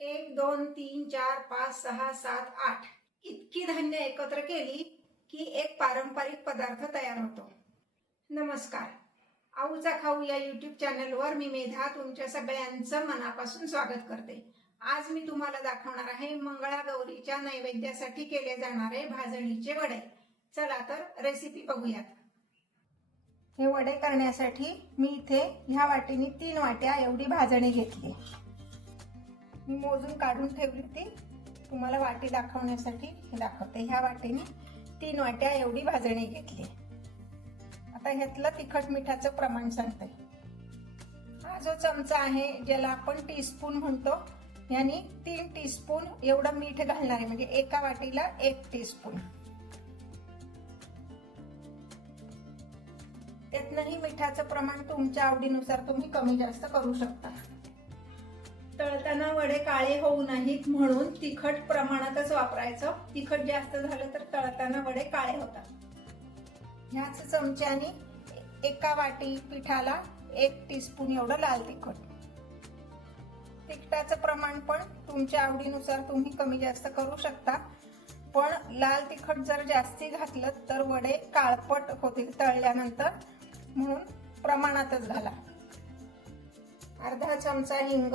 1 2 3 4 5 6 7 8 इतकी धान्य एकत्र केली की एक पारंपरिक पदार्थ तयार होतो। नमस्कार, आऊचा खाऊ या यूट्यूब चॅनलवर मी मेधा तुमच्या सगळ्यांचं मनापासून स्वागत करते। आज मी तुम्हाला दाखवणार आहे मंगळागौरीच्या नैवेद्यासाठी केले जाणारे भाजणीचे वडे। चला तर रेसिपी बघूयात। हे वडे करण्यासाठी मी इथे ह्या वाटीने 3 वाट्या एवढी भाजणी घेतली। मी मोजून काढून ठेवली ती, तुम्हाला वाटी दाखवण्यासाठी हे दाखवते। ह्या वाटीने 3 वाट्या एवढी भाजणी घेतली। आता ह्यातलं तिखट मिठाचं प्रमाण सांगते। हा जो चमचा आहे ज्याला आपण टीस्पून म्हणतो, यानी 3 टीस्पून एवढं मीठ घालणार आहे, म्हणजे एका वाटीला 1 टीस्पून। त्यातनंही मिठाचं प्रमाण तुमच्या आवडीनुसार तुम्ही कमी जास्त करू शकता। तळताना वडे काळे होऊ नाहीत म्हणून तिखट प्रमाणातच वापरायचं। तिखट जास्त झालं तर तळताना वडे काळे होतात। ह्याच चमच्याने एका वाटी पिठाला 1 टीस्पून एवढं लाल तिखट। तिखटाचं प्रमाण पण तुमच्या आवडीनुसार तुम्ही कमी जास्त करू शकता, पण लाल तिखट जर जास्ती घातलं तर वडे काळपट होतील तळल्यानंतर, म्हणून प्रमाणातच घाला। अर्धा चमचा हिंग,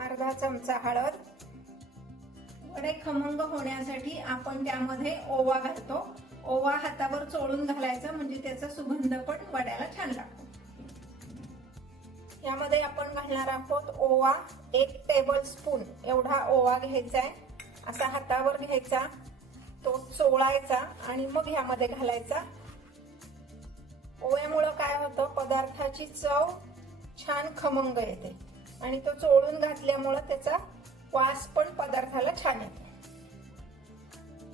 अर्धा चमचा हळद। वडे खमंग होण्यासाठी आपण त्यामध्ये ओवा घालतो। ओवा हातावर चोळून घालायचा, म्हणजे त्याचा सुगंध पण वड्याला छान लागतो। यामध्ये आपण घालणार आहोत ओवा। 1 टेबलस्पून एवढा ओवा घ्यायचा आहे, असा हातावर घ्यायचा, तो चोळायचा आणि मग यामध्ये घालायचा। ओव्यामुळे काय होतं, पदार्थाची चव छान खमंग येते आणि तो चोळून घातल्यामुळे त्याचा वास पण पदार्थाला छान येतो।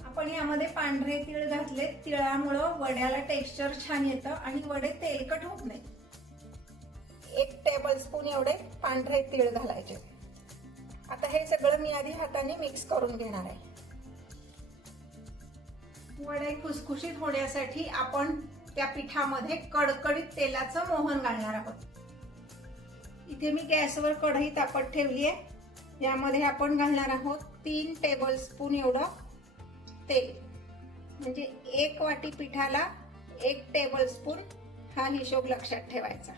आपण यामध्ये पांढरे तीळ घातले, तिळामुळे वड्याला टेक्स्चर छान येतं आणि वडे तेलकट होत नाही। 1 टेबलस्पून एवढे पांढरे तीळ घालायचे। आता हे सगळं मी आधी हाताने मिक्स करून घेणार आहे। वडे खुसखुशीत होण्यासाठी आपण त्या पिठामध्ये कडकडीत तेलाचं मोहन घालणार आहोत। इथे मी गॅसवर कढई तापत ठेवली आहे। यामध्ये आपण घालणार आहोत 3 टेबलस्पून एवढं तेल, म्हणजे 1 वाटी पिठाला 1 टेबलस्पून हा हिशोब लक्षात ठेवायचा।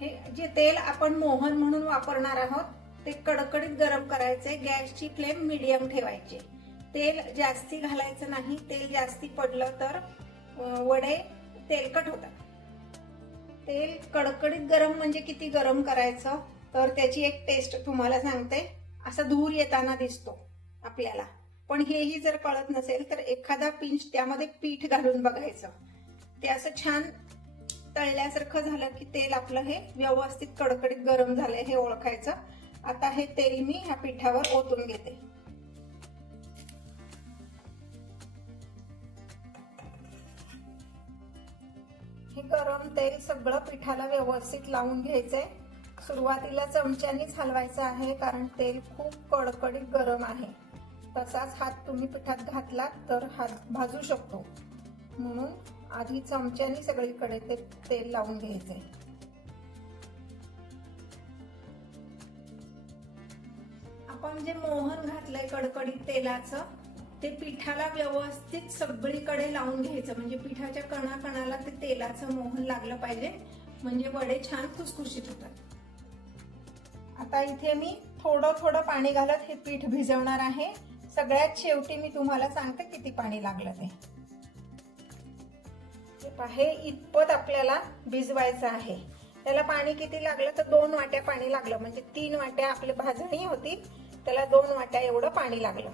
हे जे तेल आपण मोहन म्हणून वापरणार आहोत ते कडकडीत गरम करायचे। गॅसची फ्लेम मीडियम ठेवायची। तेल जास्ती घालायचं नाही, तेल जास्ती पडलं तर वडे तेलकट होतात। तेल कडकडीत गरम म्हणजे किती गरम करायचं, तर त्याची एक टेस्ट तुम्हाला सांगते। असा धूर येताना दिसतो आपल्याला, पण हेही जर कळत नसेल तर एखादा पिंच त्यामध्ये पीठ घालून बघायचं। ते असं छान तळल्यासारखं झालं की तेल आपलं हे व्यवस्थित कडकडीत गरम झालंय हे ओळखायचं। आता हे तेल मी ह्या पिठावर ओतून घेते। हे गरम तेल सगळं पिठाला व्यवस्थित लावून घ्यायचंय। सुरुवातीला चमच्यानेच हलवायचं आहे, कारण तेल खूप कडकडीत गरम आहे। तसाच हात तुम्ही पिठात घातला तर हात भाजू शकतो, म्हणून आधी चमच्याने सगळीकडे ते तेल लावून घ्यायचंय। आपण जे मोहन घातलंय कडकडीत तेलाचं, ते पिठाला व्यवस्थित सगळीकडे लावून घ्यायचं, म्हणजे पिठाच्या कणाकणाला ते तेलाचं मोहन लागलं पाहिजे, म्हणजे वडे छान खुसखुशीत होतात। आता इथे मी थोडं थोडं पाणी घालत हे पीठ भिजवणार आहे। सगळ्यात शेवटी मी तुम्हाला सांगते किती पाणी लागलं ते। हे इतपत आपल्याला भिजवायचं आहे। त्याला पाणी किती लागलं तर 2 वाट्या पाणी लागलं, म्हणजे 3 वाट्या आपली भाजणी होती, त्याला 2 वाट्या एवढं पाणी लागलं।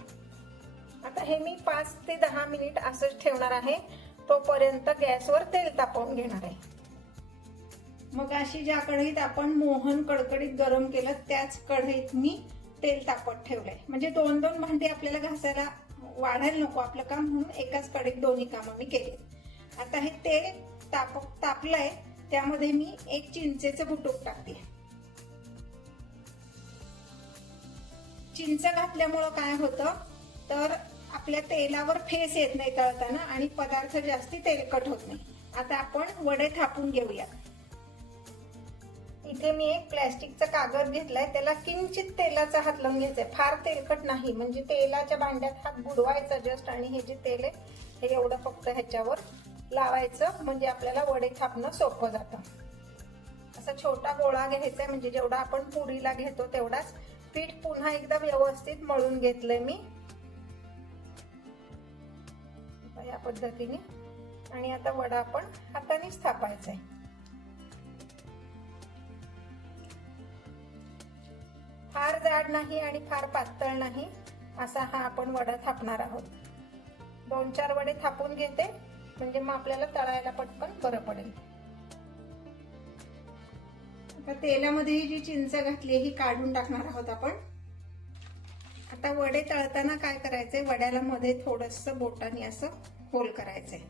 आता हे मी 5 ते 10 मिनिट असंच ठेवणार आहे, तोपर्यंत गॅसवर तेल तापवून घेणार आहे। मग अशी ज्या कढईत आपण मोहन कडकडीत गरम केलं त्याच कढईत मी तेल तापत ठेवलंय, म्हणजे 2-2 भांडी आपल्याला घासायला वाढायला नको आपलं काम, म्हणून एकाच कढईत दोन्ही कामं मी केली। आता हे तेल तापलंय, त्यामध्ये मी 1 चिंचेचं बुटूक टाकते। चिंच घातल्यामुळं काय होतं तर आपल्या तेलावर फेस येत नाही तळताना आणि पदार्थ जास्ती तेलकट होत नाही। आता आपण वडे थापून घेऊया। इथे मी एक प्लॅस्टिकचा कागद घेतलाय, त्याला किंचित तेलाचा हात लावून घ्यायचा, फार तेलकट नाही, म्हणजे तेलाच्या भांड्यात हात बुडवायचा जस्ट, आणि हे जे तेल आहे हे एवढं फक्त ह्याच्यावर लावायचं, म्हणजे आपल्याला वडे थापणं सोपं जातं. असा छोटा गोळा घ्यायचा, म्हणजे जेवढा आपण पुरीला घेतो तेवढाच. पीठ पुन्हा एकदा व्यवस्थित मळून घेतलंय मी या पद्धतीने, आणि आता वडा आपण हातानेच थापायचा आहे. फार जाड नाही आणि फार पातळ नाही असा हा आपण वडा थापणार आहोत. 2-4 वडे थापून घेते, म्हणजे मग आपल्याला तळायला पटकन बरं पडेल. आता तेलामध्ये जी चिंच घातली ही काढून टाकणार आहोत आपण. आता वडे तळताना काय करायचंय, वड्याला मध्ये थोडंसं बोटाने असं होल करायचंय.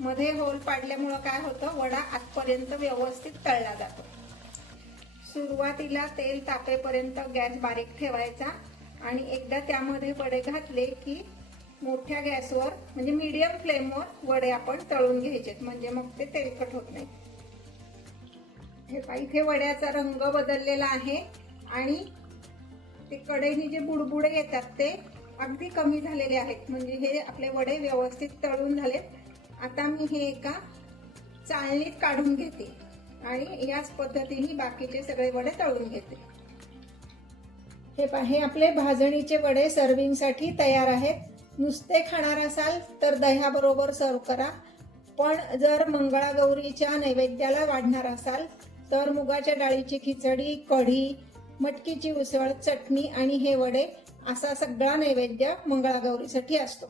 मध्ये होल पाडल्यामुळं काय होतं, वडा आतपर्यंत व्यवस्थित तळला जातो. सुरुवातीला तेल तापेपर्यंत गॅस बारीक ठेवायचा, आणि एकदा त्यामध्ये वडे घातले की मोठ्या गॅसवर म्हणजे मीडियम फ्लेमवर वडे आपण तळून घ्यायचे, म्हणजे मग ते तेलकट होत नाही. हे पहा, इथे वड्याचा रंग बदललेला आहे आणि ते कडेने जे बुडबुडे येतात ते अगदी कमी झालेले आहेत, म्हणजे हे आपले वडे व्यवस्थित तळून झालेत. आता मी हे एका चाळणीत काढून घेते आणि याच पद्धतीने बाकीचे सगळे वडे तळून घेते. हे पहा, हे आपले भाजणीचे वडे सर्विंग साठी तयार आहेत. नुसते खाणार असाल तर दह्याबरोबर सर्व करा, पण जर मंगळागौरीच्या नैवेद्याला वाढणार असाल तर मुगाच्या डाळीची खिचडी, कढी, मटकीची उसळ, चटणी आणि हे वडे असा सगळा नैवेद्य मंगळागौरीसाठी असतो.